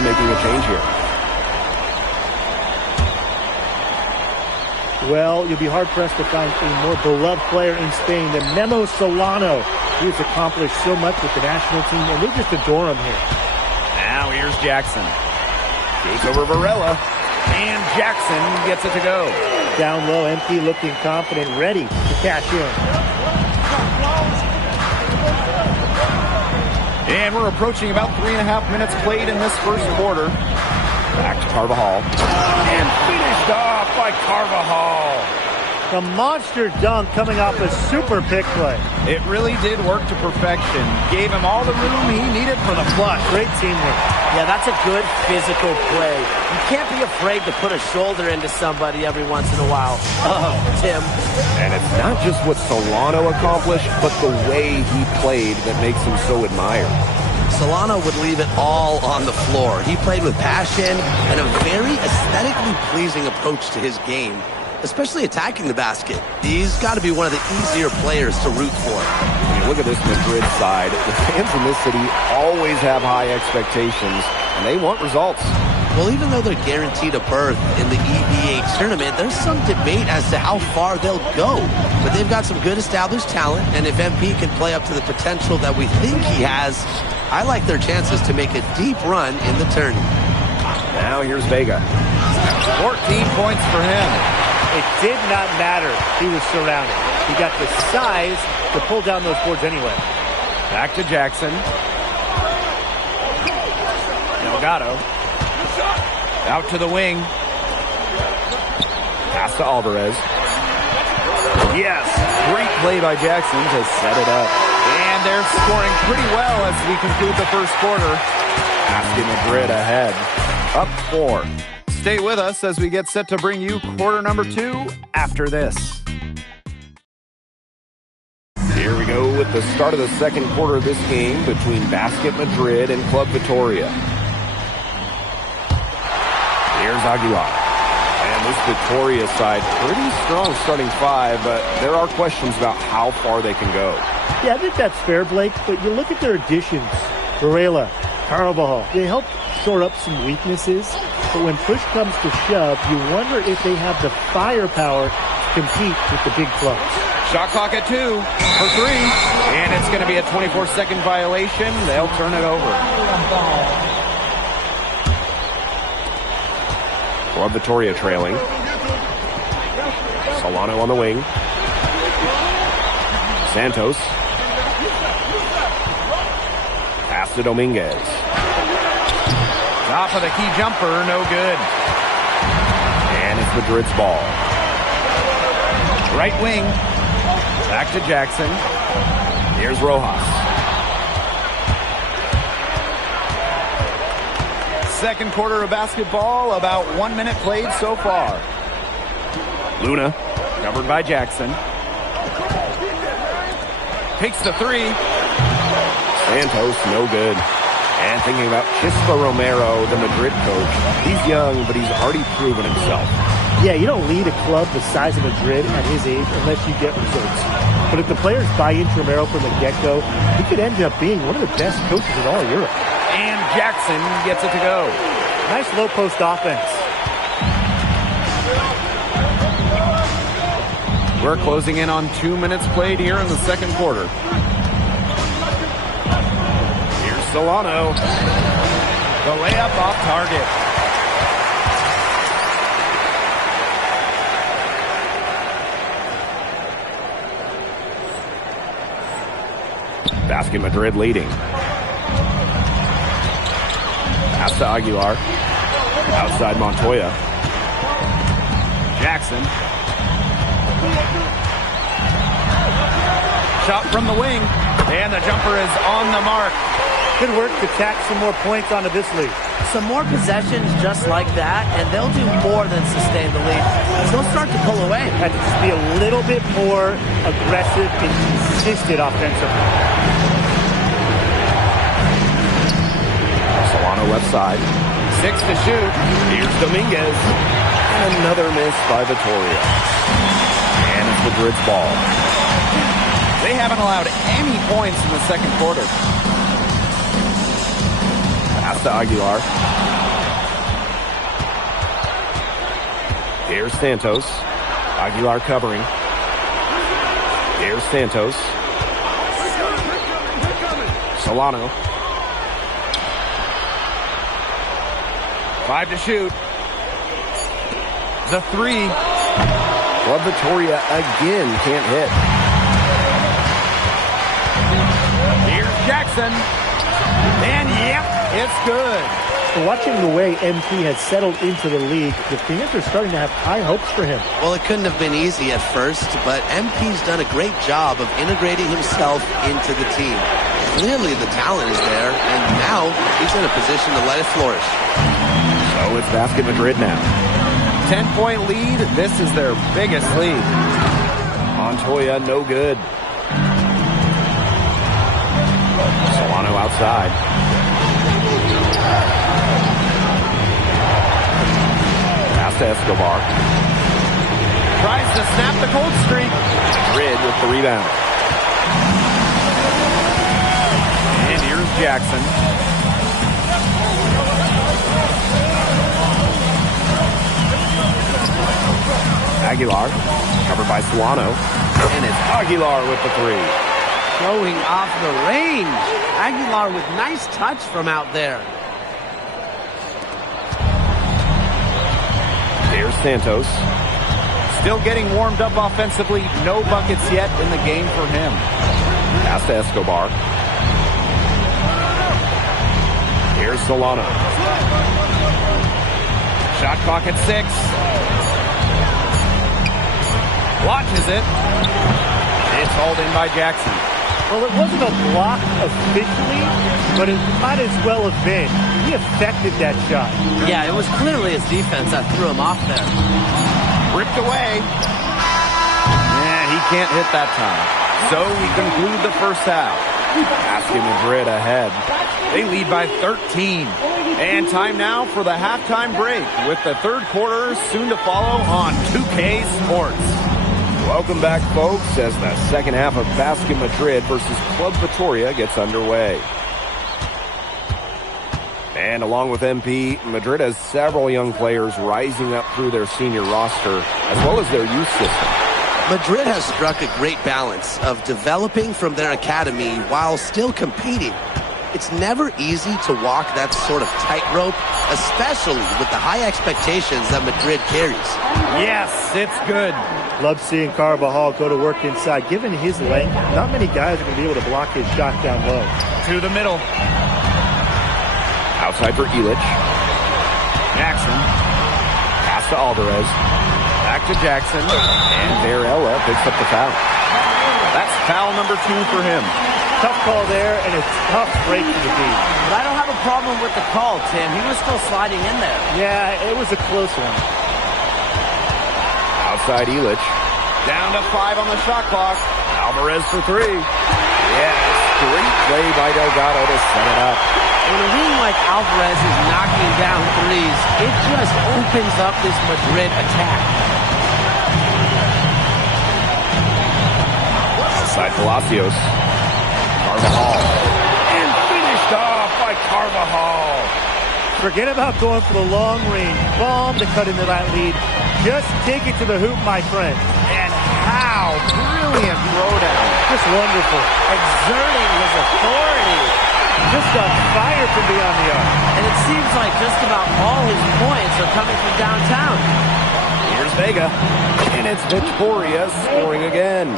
making a change here. Well, you'll be hard-pressed to find a more beloved player in Spain than Memo Solano. He has accomplished so much with the national team, and they just adore him here. Now here's Jackson. Goes over Varela, and Jackson gets it to go. Down low, MP looking confident, ready to cash in. And we're approaching about 3.5 minutes played in this first quarter. Back to Carvajal. And finished off by Carvajal. The monster dunk coming off a super pick play. It really did work to perfection. Gave him all the room he needed for the flush. Great teamwork. Yeah, that's a good physical play. You can't be afraid to put a shoulder into somebody every once in a while. Tim. And it's not just what Solano accomplished, but the way he played that makes him so admired. Solano would leave it all on the floor. He played with passion and a very aesthetically pleasing approach to his game, especially attacking the basket. He's got to be one of the easier players to root for. When you look at this Madrid side, the fans in this city always have high expectations, and they want results. Well, even though they're guaranteed a berth in the EBA tournament, there's some debate as to how far they'll go. But they've got some good established talent, and if MP can play up to the potential that we think he has, I like their chances to make a deep run in the tournament. Now here's Vega. 14 points for him. It did not matter. He was surrounded. He got the size to pull down those boards anyway. Back to Jackson. Delgado. Out to the wing. Pass to Alvarez. Yes. Great play by Jackson to set it up. And And they're scoring pretty well as we conclude the first quarter. Basket Madrid ahead, up 4. Stay with us as we get set to bring you quarter number 2 after this. Here we go with the start of the second quarter of this game between Basket Madrid and Club Vitoria. Here's Aguilar. And this Vitoria side, pretty strong starting 5, but there are questions about how far they can go. Yeah, I think that's fair, Blake, but you look at their additions. Varela, Carvajal, they help shore up some weaknesses, but when push comes to shove, you wonder if they have the firepower to compete with the big clubs. Shot clock at 2 for 3, and it's going to be a 24-second violation. They'll turn it over. Club Vitoria trailing. Solano on the wing. Santos. Pass to Dominguez. Top of the key jumper, no good. And it's Madrid's ball. Right wing. Back to Jackson. Here's Rojas. Second quarter of basketball, about 1 minute played so far. Luna. Covered by Jackson. Takes the 3. Santos, no good. And thinking about Chispa Romero, the Madrid coach. He's young, but he's already proven himself. Yeah, you don't lead a club the size of Madrid at his age unless you get results. But if the players buy into Romero from the get-go, he could end up being one of the best coaches in all Europe. And Jackson gets it to go. Nice low-post offense. We're closing in on 2 minutes played here in the second quarter. Here's Solano. The layup off target. Basket Madrid leading. Pass to Aguilar. Outside Montoya. Jackson. Shot from the wing. And the jumper is on the mark. Good work to tack some more points onto this lead. Some more possessions just like that, and they'll do more than sustain the lead. They'll start to pull away. Had to just be a little bit more aggressive and consistent offensively. Solano left side. 6 to shoot. Here's Dominguez. And another miss by Vitoria. And it's Madrid's ball. They haven't allowed any points in the second quarter. Pass to Aguilar. Here's Santos. Aguilar covering. Here's Santos. Solano. 5 to shoot. The 3. Club Vitoria again can't hit. Here's Jackson. And yep, it's good. So watching the way MP has settled into the league, the fans are starting to have high hopes for him. Well, it couldn't have been easy at first, but MP's done a great job of integrating himself into the team. Clearly the talent is there, and now he's in a position to let it flourish. So it's Basket Madrid now. 10-point lead. This is their biggest lead. Montoya, no good. Solano outside. Pass to Escobar. Tries to snap the cold streak. Madrid with the rebound. And here's Jackson. Aguilar, covered by Solano. And it's Aguilar with the 3. Showing off the range. Aguilar with nice touch from out there. Here's Santos. Still getting warmed up offensively. No buckets yet in the game for him. Pass to Escobar. Here's Solano. Shot clock at 6. Launches it. It's hauled in by Jackson. Well, it wasn't a block officially, but it might as well have been. He affected that shot. Yeah, it was clearly his defense that threw him off there. Ripped away. Yeah, he can't hit that time. So we conclude the first half. Basket Madrid ahead. They lead by 13. And time now for the halftime break with the third quarter soon to follow on 2K Sports. Welcome back, folks, as the second half of Basket Madrid versus Club Vitoria gets underway. And along with MP, Madrid has several young players rising up through their senior roster, as well as their youth system. Madrid has struck a great balance of developing from their academy while still competing. It's never easy to walk that sort of tightrope, especially with the high expectations that Madrid carries. Yes, it's good. Love seeing Carvajal go to work inside. Given his length, not many guys are going to be able to block his shot down low. To the middle. Outside for Illich. Jackson. Pass to Alvarez. Back to Jackson. And Varela picks up the foul. That's foul number 2 for him. Tough call there, and a tough break for the D. But I don't have a problem with the call, Tim. He was still sliding in there. Yeah, it was a close one. Outside Illich. Down to 5 on the shot clock. Alvarez for 3. Yes, great play by Delgado to set it up. When a wing like Alvarez is knocking down threes, it just opens up this Madrid attack. Outside Palacios. Carvajal. And finished off by Carvajal. Forget about going for the long range bomb to cut into that lead. Just take it to the hoop, my friend. And how brilliant throwdown. Just wonderful. Exerting his authority. Just on fire from beyond the arc. And it seems like just about all his points are coming from downtown. Here's Vega. And it's Vitoria scoring again.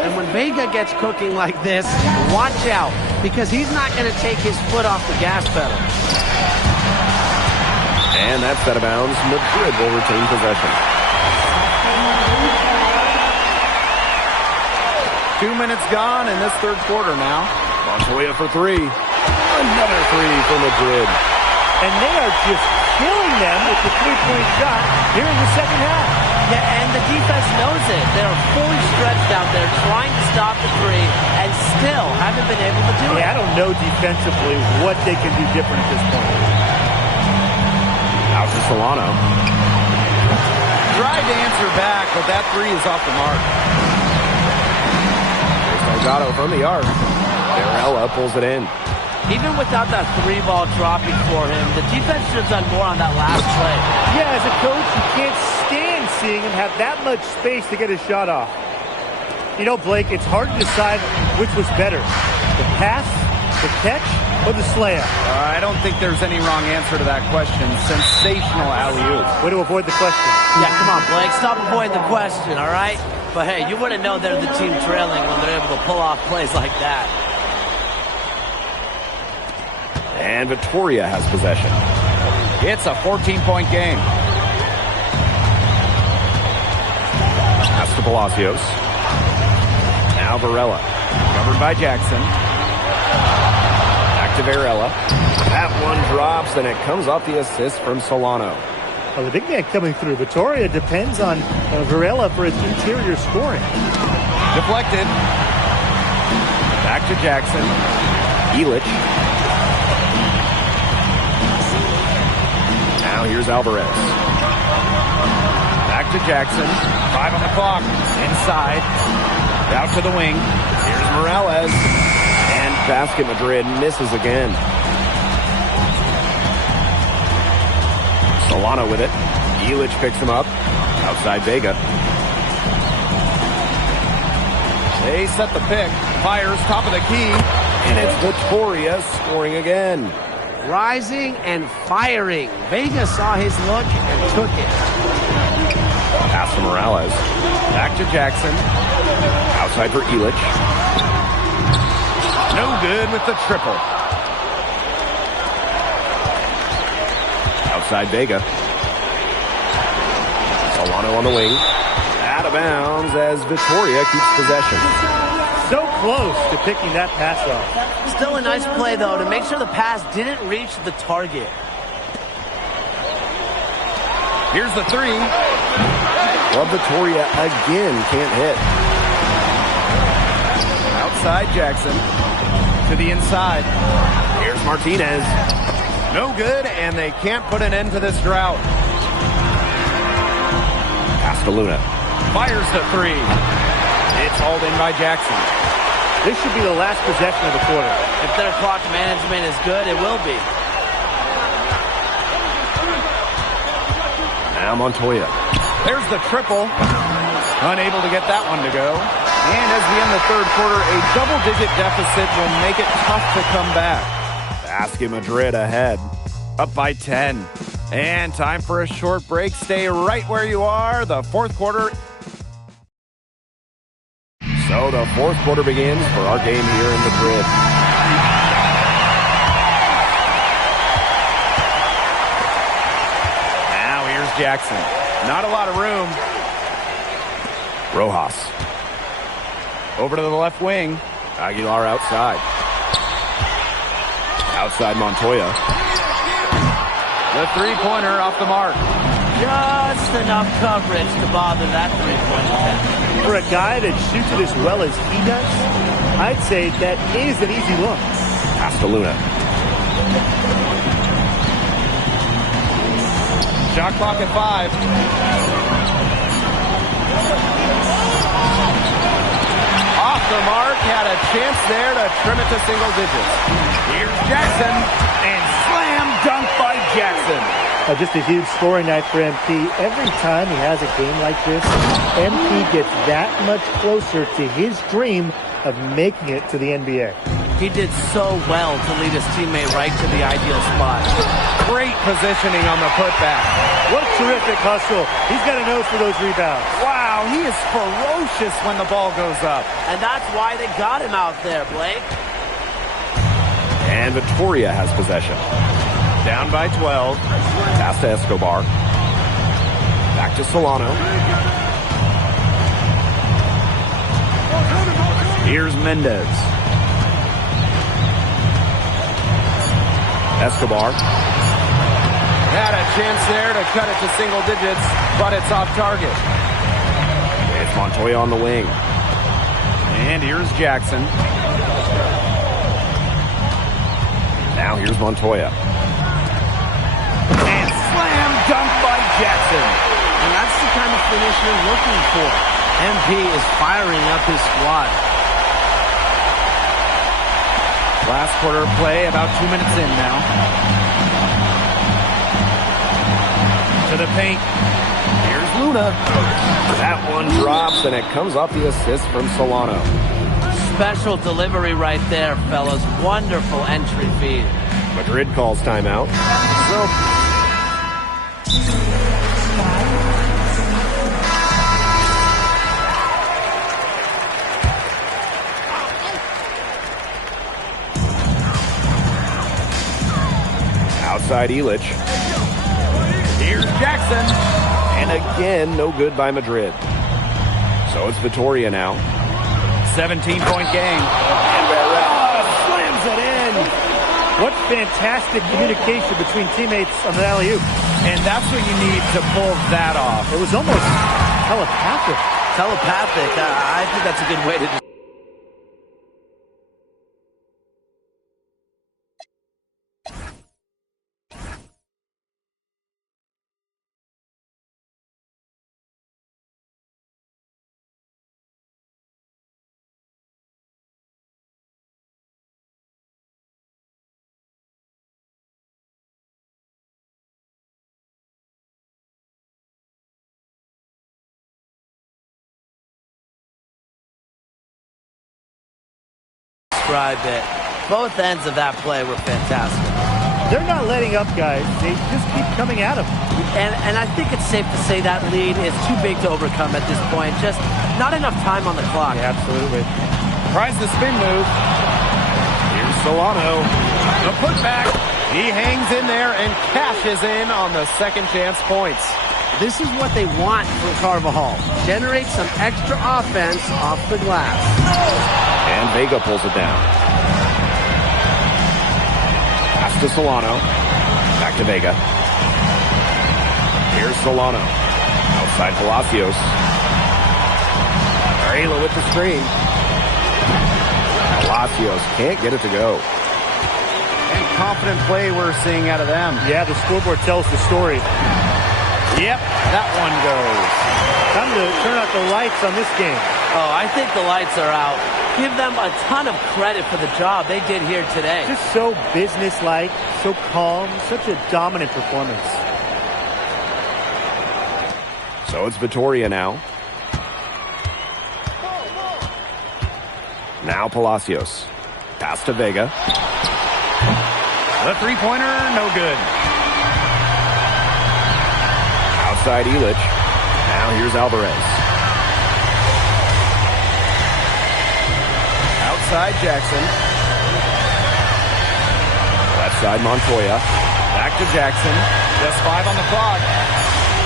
And when Vega gets cooking like this, watch out, because he's not going to take his foot off the gas pedal. And that's out of bounds. Madrid will retain possession. 2 minutes gone in this third quarter now. Montoya for 3. Another 3 for Madrid. And they are just killing them with the three-point shot here in the second half. Yeah, and the defense knows it. They're fully stretched out there trying to stop the three and still haven't been able to do it. I don't know defensively what they can do different at this point. Out to Solano. Tried to answer back, but that 3 is off the mark. There's Delgado from the arc. Varela pulls it in. Even without that 3-ball dropping for him, the defense should have done more on that last play. Yeah, as a coach, you can't stand seeing him have that much space to get his shot off. You know, Blake, it's hard to decide which was better, the pass, the catch, or the slam. I don't think there's any wrong answer to that question. Sensational alley-oop. Way to avoid the question. Yeah, come on, Blake. Stop avoiding the question, all right? But hey, you wouldn't know they're the team trailing when they're able to pull off plays like that. And Vitoria has possession. It's a 14-point game. Pass to Palacios. Now Varela. Covered by Jackson. Back to Varela. That one drops, and it comes off the assist from Solano. Well, the big man coming through. Vitoria depends on Varela for his interior scoring. Deflected. Back to Jackson. Illich. Now here's Alvarez. Back to Jackson. 5 on the clock. Inside. Out to the wing. Here's Morales. And Basket Madrid misses again. Solano with it. Illich picks him up. Outside Vega. They set the pick. Fires top of the key. And it's Vitoria scoring again. Rising and firing. Vega saw his look and took it. Pass to Morales. Back to Jackson. Outside for Illich. No good with the triple. Outside Vega. Solano on the wing. Out of bounds as Vitoria keeps possession. So close to picking that pass off. Still a nice play, though, to make sure the pass didn't reach the target. Here's the three. Club Vittoria again can't hit. Outside Jackson. To the inside. Here's Martinez. No good, and they can't put an end to this drought. Castelluna. Fires the three. It's hauled in by Jackson. This should be the last possession of the quarter. If their clock management is good, it will be. Now Montoya. There's the triple. Unable to get that one to go. And as we end the third quarter, a double-digit deficit will make it tough to come back. Basket Madrid ahead. Up by 10. And time for a short break. Stay right where you are. The fourth quarter. So the fourth quarter begins for our game here in Madrid. Now here's Jackson. Not a lot of room. Rojas. Over to the left wing. Aguilar outside. Outside Montoya. The three-pointer off the mark. Just enough coverage to bother that three-point attempt. For a guy that shoots it as well as he does, I'd say that is an easy look. Castelluna. Shot clock at 5. Off the mark, had a chance there to trim it to single digits. Here's Jackson, and slam dunk by Jackson. Just a huge scoring night for MP. Every time he has a game like this, MP gets that much closer to his dream of making it to the NBA. He did so well to lead his teammate right to the ideal spot. Great positioning on the putback. What terrific hustle. He's got a nose for those rebounds. Wow, he is ferocious when the ball goes up. And that's why they got him out there, Blake. And Vittoria has possession. Down by 12. Pass to Escobar. Back to Solano. Here's Mendez. Escobar. Had a chance there to cut it to single digits, but it's off target. It's Montoya on the wing. And here's Jackson. Now here's Montoya. And slam dunk by Jackson. And that's the kind of finish you're looking for. MP is firing up his squad. Last quarter of play, about 2 minutes in now. To the paint. Here's Luna. That one drops, and it comes off the assist from Solano. Special delivery right there, fellas. Wonderful entry feed. Madrid calls timeout. Outside Illich. Here's Jackson. And again, no good by Madrid. So it's Vittoria now. 17-point game. Slams it in. What fantastic communication between teammates on the alley-oop. And that's what you need to pull that off. It was almost telepathic. Telepathic. I think that's a good way to... describe it. Both ends of that play were fantastic. They're not letting up, guys. They just keep coming at them. And I think it's safe to say that lead is too big to overcome at this point. Just not enough time on the clock. Yeah, absolutely. Tries the spin move. Here's Solano. The putback. He hangs in there and cashes in on the second chance points. This is what they want from Carvajal. Generate some extra offense off the glass. And Vega pulls it down. Pass to Solano. Back to Vega. Here's Solano. Outside Palacios. Arela with the screen. Palacios can't get it to go. And confident play we're seeing out of them. Yeah, the scoreboard tells the story. Yep, that one goes. Time to turn out the lights on this game. Oh, I think the lights are out. Give them a ton of credit for the job they did here today. Just so businesslike, so calm, such a dominant performance. So it's Vittoria now. Now Palacios. Pass to Vega. The three-pointer, no good. Outside Illich. Now here's Alvarez. Outside Jackson. Left side Montoya. Back to Jackson. Just 5 on the clock.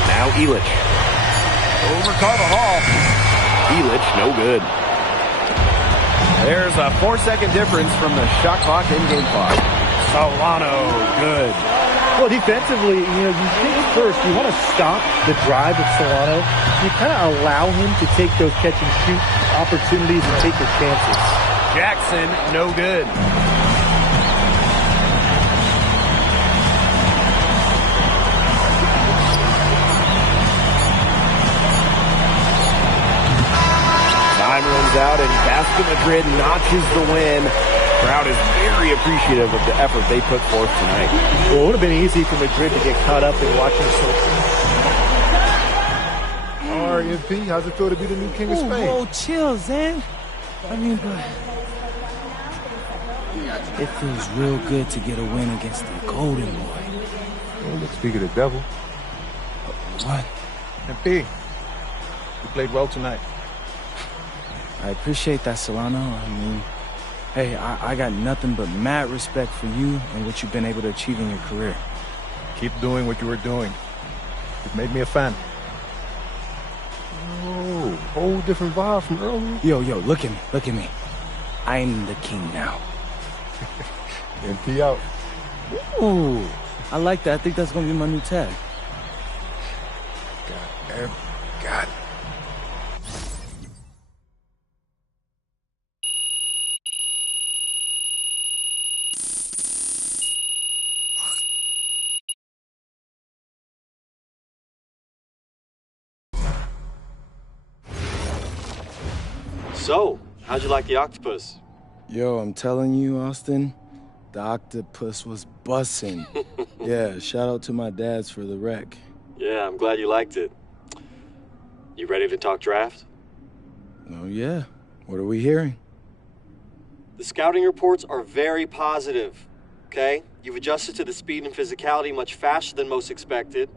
Now Illich. Over Carvajal. Illich, no good. There's a 4-second difference from the shot clock and game clock. Solano, good. Well, defensively, you think first, you want to stop the drive of Solano. You kind of allow him to take those catch-and-shoot opportunities and take his chances. Jackson, no good. Time runs out and Basket Madrid notches the win. Crowd is very appreciative of the effort they put forth tonight. Well, it would have been easy for Madrid to get caught up in watching All right, MP, how's it feel to be the new king of Spain? Whoa, chill, Zan. I mean, but it feels real good to get a win against the Golden Boy. Well, let's speak of the devil. What? MP, you played well tonight. I appreciate that, Solano. I mean, hey, I got nothing but mad respect for you and what you've been able to achieve in your career. Keep doing what you were doing. You've made me a fan. Oh, whole different vibe from earlier. Yo, look at me. I'm the king now. MP out. Ooh, I like that. I think that's gonna be my new tag. God. So, how'd you like the octopus? Yo, I'm telling you, Austin, the octopus was bussin'. Yeah, shout out to my dads for the wreck. Yeah, I'm glad you liked it. You ready to talk draft? Oh, yeah. What are we hearing? The scouting reports are very positive, okay? You've adjusted to the speed and physicality much faster than most expected.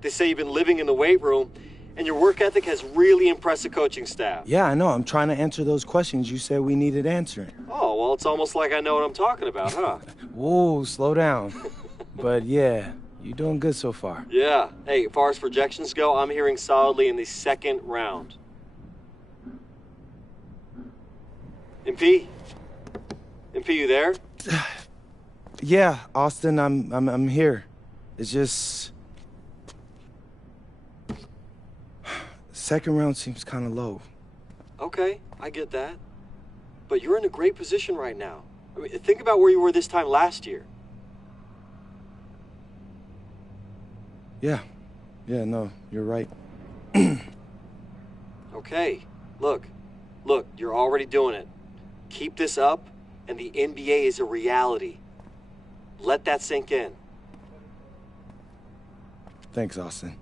They say you've been living in the weight room, and your work ethic has really impressed the coaching staff. Yeah, I know. I'm trying to answer those questions you said we needed answering. Oh, well, it's almost like I know what I'm talking about, huh? Whoa, slow down. But yeah, you're doing good so far. Yeah. Hey, as far as projections go, I'm hearing solidly in the second round. MP, you there? Yeah, Austin, I'm here. It's just second round seems kind of low. Okay, I get that. But you're in a great position right now. I mean, think about where you were this time last year. Yeah, no, you're right. Okay, look, you're already doing it. Keep this up, and the NBA is a reality. Let that sink in. Thanks, Austin.